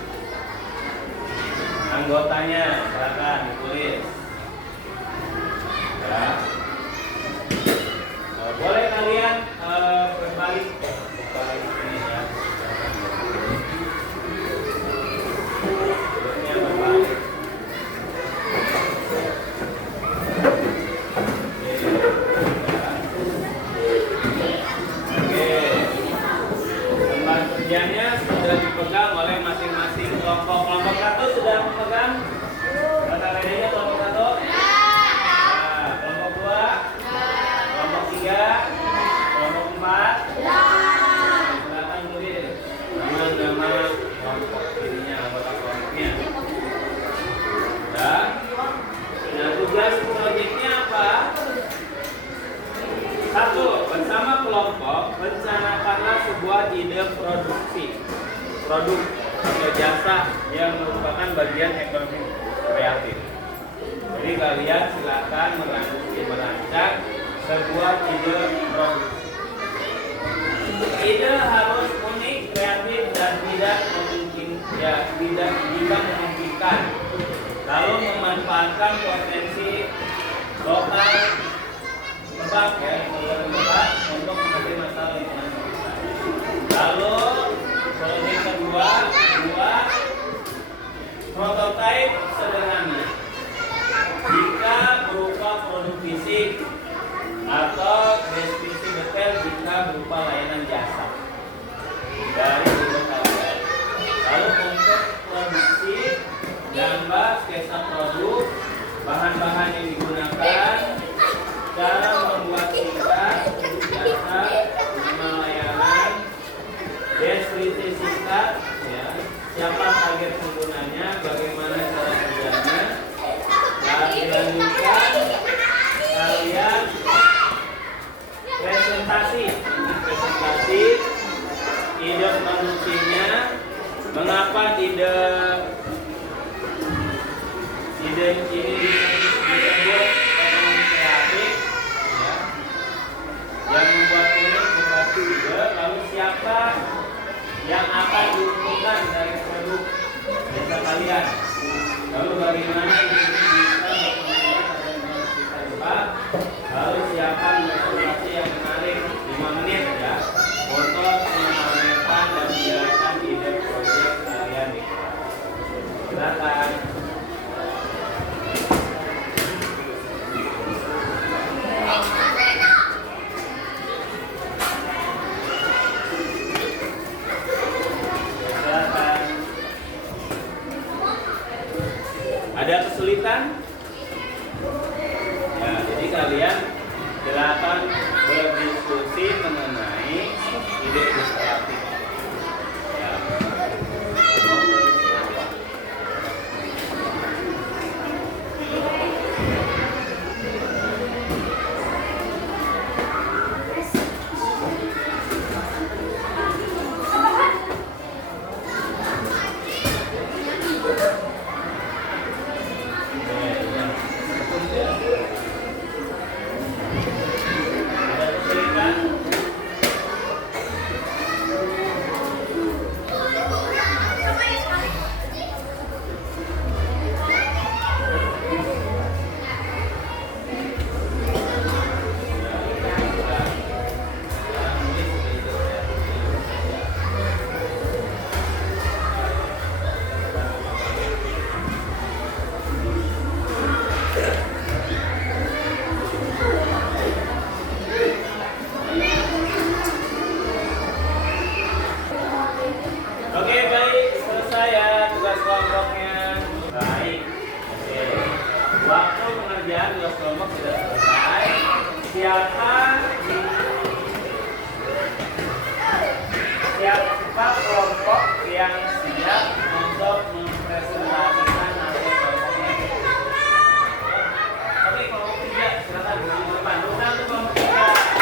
anggotanya, silakan ditulis. Ya, boleh kalian berbalik ini ya. Duduknya berbalik. bagiannya sudah dipegang oleh masing-masing kelompok. Kelompok 1 sudah memegang data LED-nya kelompok 1. Nah, kelompok 2, kelompok 3, kelompok 4. Silakan tulis nama kelompok ininya, anggota kelompoknya. Ya. Nah, tugas proyeknya apa? 1. Bersama kelompok rencanakanlah sebuah ide produk atau jasa yang merupakan bagian ekonomi kreatif. Jadi kalian silakan merancang sebuah ide produksi. Ide harus unik, kreatif dan tidak memungkinkan. Lalu memanfaatkan potensi lokal tebak untuk mengatasi masalah lingkungan. Lalu proyek kedua, prototipe sederhana. Jika berupa produk fisik atau deskripsi detail jika berupa layanan jasa dari ide kalian. Lalu untuk produksi, gambar sketsa produk, bahan-bahan yang digunakan, cara membuat singkat, jasa, minimal layanan, deskripsi singkat, ya, siapa target penggunanya, bagaimana cara kerjanya. Dilanjutkan kalian presentasi ide produksinya, mengapa ide ini disebut ekonomi kreatif, ya, yang membuat ini membuat ide, lalu siapa yang akan diuntungkan dari produk jasa kalian, lalu bagaimana ini bisa berkelanjutan lalu siapkan presentasi yang menarik 5 menit ya untuk memamerkan dan menjelaskan ide proyek kalian nih. Silakan. Ada kesulitan? Ya, jadi kalian silakan berdiskusi mengenai ide kreatif. Ya. Oke, baik, selesai ya tugas kelompoknya. Baik, oke. Waktu pengerjaan tugas kelompok sudah selesai. Siapa kelompok yang siap untuk mempresentasikan hasil kelompoknya? Oke, kelompok 3, silakan di depan. Bukan untuk kelompok 3.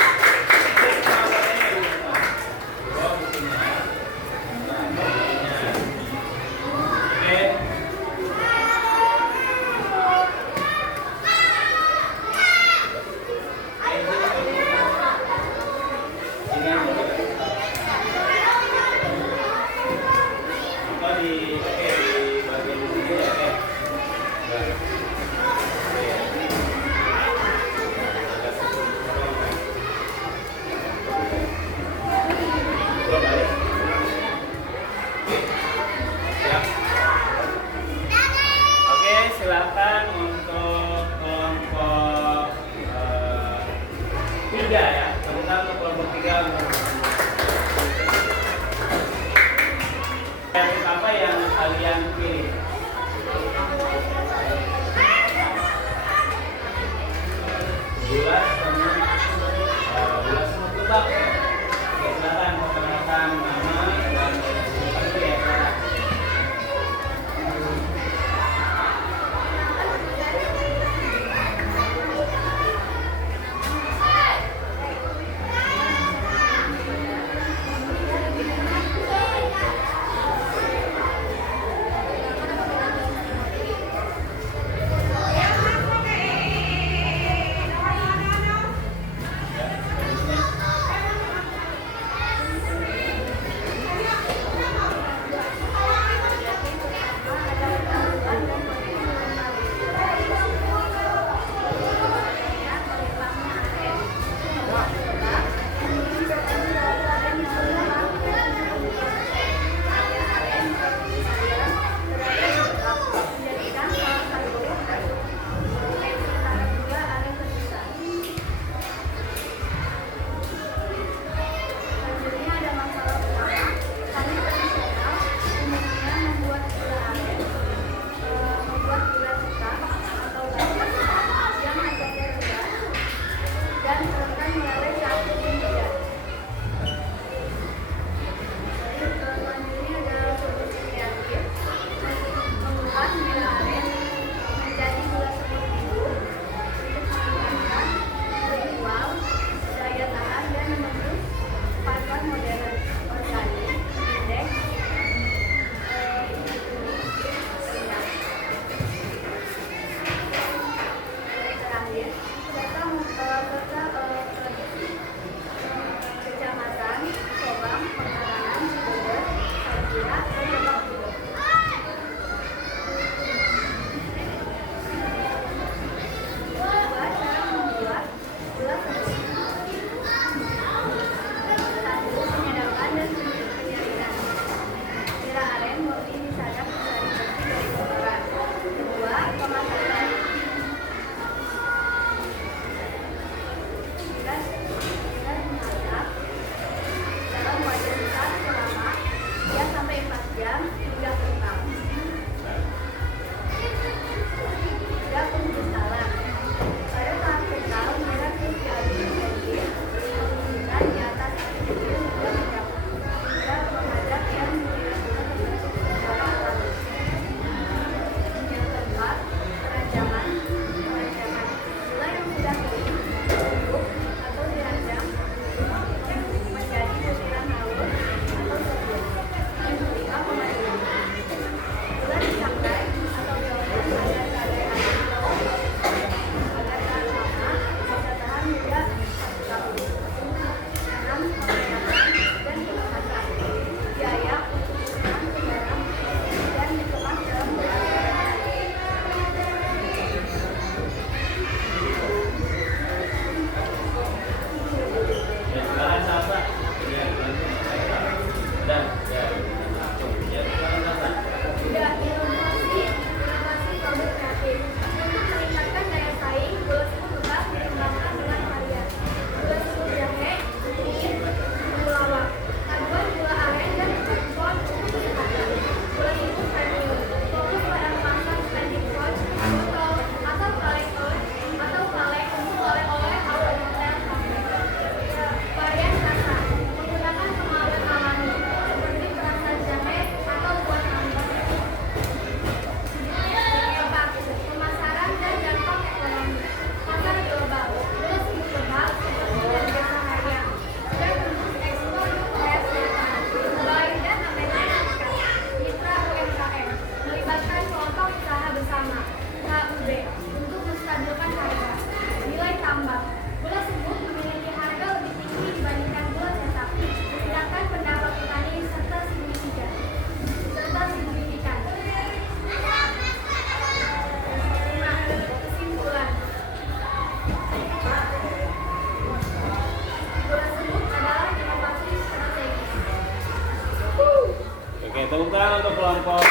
tepuk tangan untuk kelompok.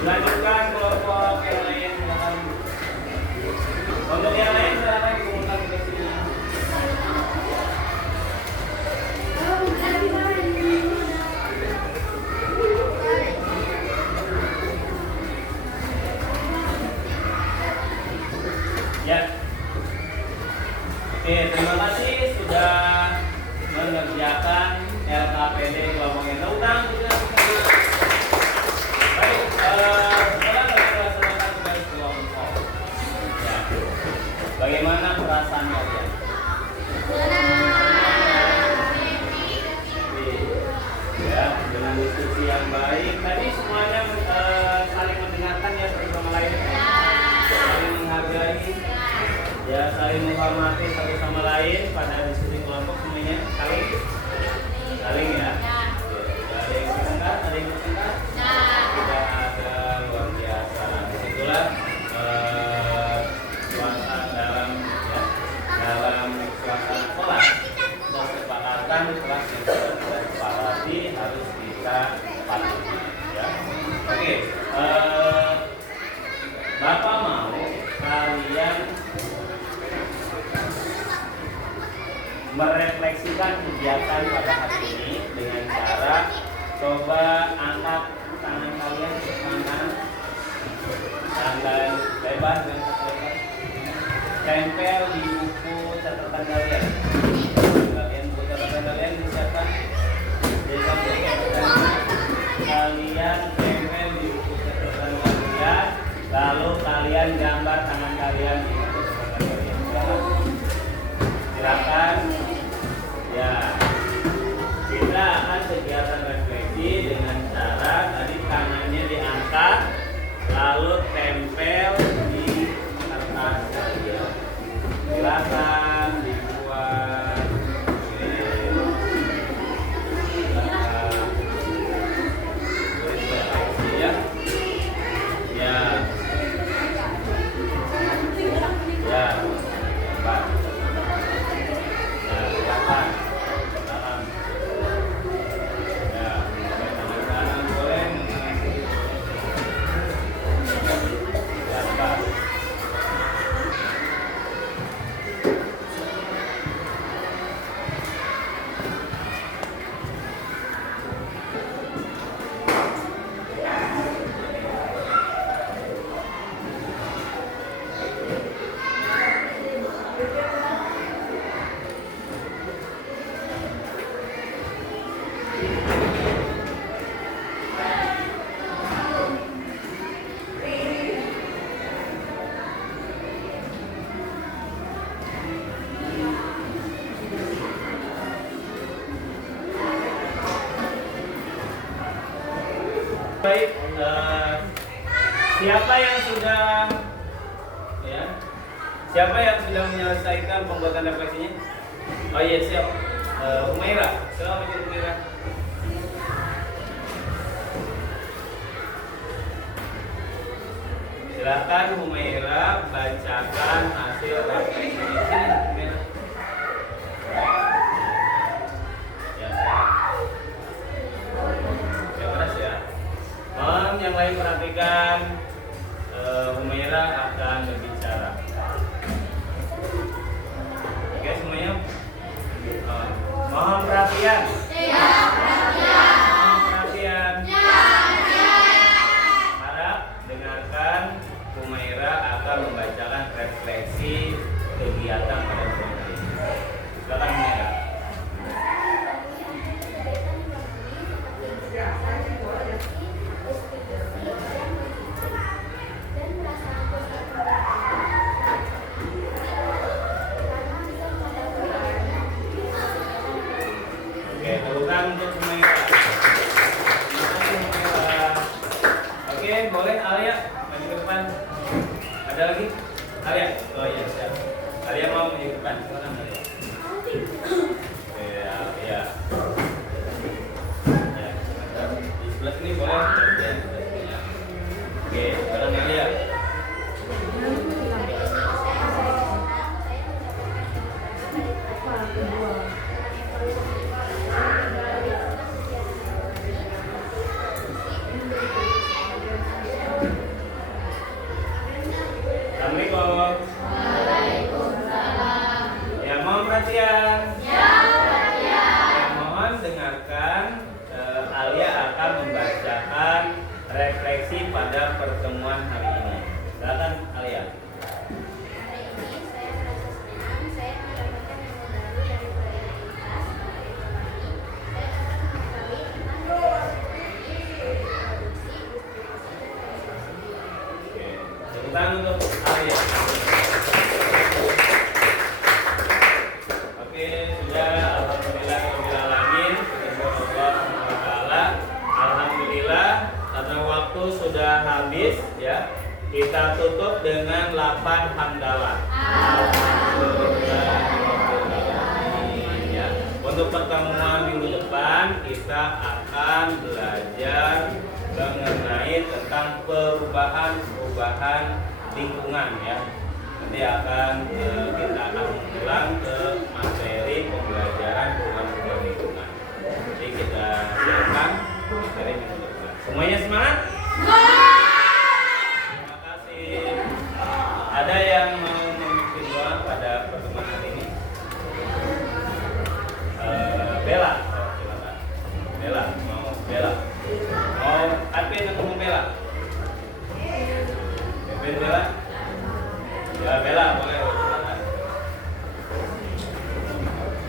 Lanjutkan kelompok yang lain, silakan. Untuk yang lain silakan dikumpulkan ke sini. Ya. Oke, terima kasih sudah mengerjakan LKPD kelompok yang utang juga. Baik, setelah kalian melaksanakan tugas kelompok, ya, bagaimana perasaan kalian? Ya, dengan diskusi yang baik. Tadi semuanya saling mendengarkan ya satu sama lain, saling menghargai, ya saling menghormati satu sama lain pada diskusi kelompok semuanya. Saling ya. Ada yang bertengkar, ada yang bertengkar. Tidak ada, luar biasa. Disitulah suasana dalam suasana kelas, kesepakatan kelas yang sudah kita sepakati harus kita patuhi. Ya. Oke, Bapak mau kalian merefleksikan kegiatan pada hari ini dengan cara coba angkat tangan kalian ke kanan, tangan lebar dengan lebar, tempel di buku catatan kalian. Buku catatan kalian disiapkan. Kalian tempel di buku catatan kalian, lalu kalian gambar tangan kalian di buku catatan kalian. Silakan. Ya, kita akan kegiatan refleksi dengan cara tadi tangannya diangkat, lalu tempel di kertas. Ya. Silakan dibuat. Ya. Ya. Ya. Pak. Baik, siapa yang sudah menyelesaikan pembuatan refleksinya? Oh iya, siap. Humaira, siapa menjadi Humaira? Silakan Humaira bacakan hasil refleksinya. Sini, Humaira. Yang lain perhatikan, Humaira akan berbicara. Oke semuanya, mohon perhatian. Mohon perhatian. Harap dengarkan, Humaira akan membacakan refleksi kegiatan pada hari ini. Silakan Humaira. Untuk Humaira. Terima kasih Humaira. Oke, boleh Alia maju ke depan. Ada lagi? Alia? Oh iya, siap. Alia mau maju ke depan. Silakan Alia. Iya, iya. Ya, di sebelah sini boleh. Oke, silakan Alia. tangan untuk Arya. Oke, sudah. Alhamdulillah alamin. Alhamdulillah, karena waktu sudah habis ya. Kita tutup dengan 8 hamdalah. Alhamdulillah. Ya. Untuk pertemuan minggu depan kita akan belajar mengenai tentang perubahan lingkungan ya. Nanti kita akan ulang ke materi pembelajaran perubahan lingkungan. Jadi kita siapkan materi minggu depan. Semuanya semangat? Terima kasih. Ada yang mau memimpin doa pada pertemuan hari ini? Bella, silakan. Bella, mau Bella? Mau Advin atau mau Bella? Advin, Bella? Ya Bella, boleh silakan.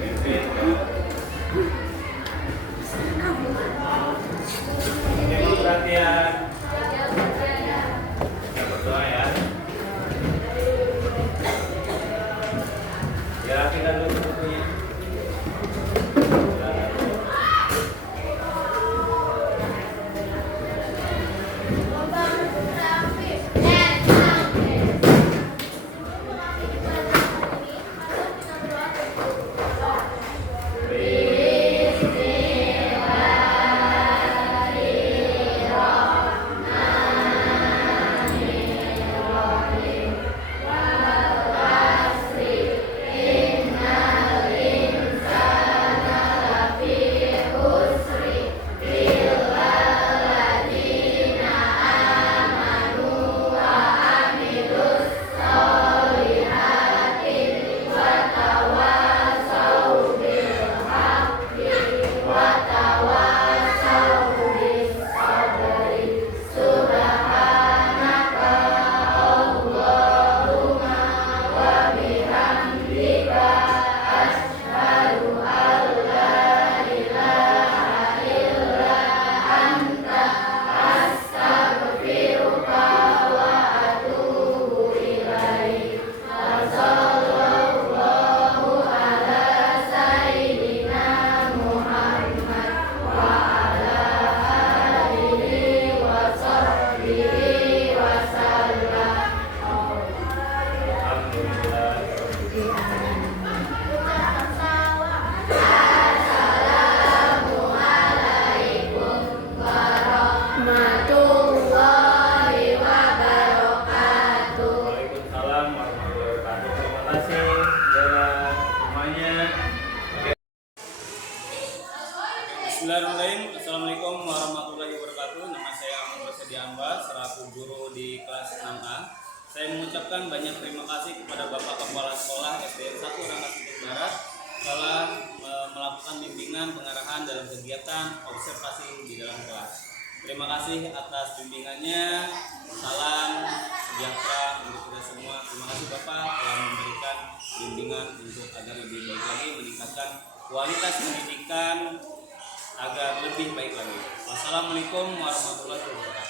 Advin, Bella. Perhatian. Kita berdoa ya. Ya, kita dulu bukunya. Bismillahirrahmanirrahim. Assalamualaikum warahmatullahi wabarakatuh. Nama saya Ahmad Rasyadi Anwar, selaku guru di kelas 6A. Saya mengucapkan banyak terima kasih kepada Bapak Kepala Sekolah SDN 1 Rangkas Bitung Barat telah melakukan bimbingan pengarahan dalam kegiatan observasi di dalam kelas. Terima kasih atas bimbingannya. Salam sejahtera untuk kita semua. Terima kasih Bapak telah memberikan bimbingan untuk agar lebih baik lagi, meningkatkan kualitas pendidikan agar lebih baik lagi. Wassalamualaikum warahmatullahi wabarakatuh.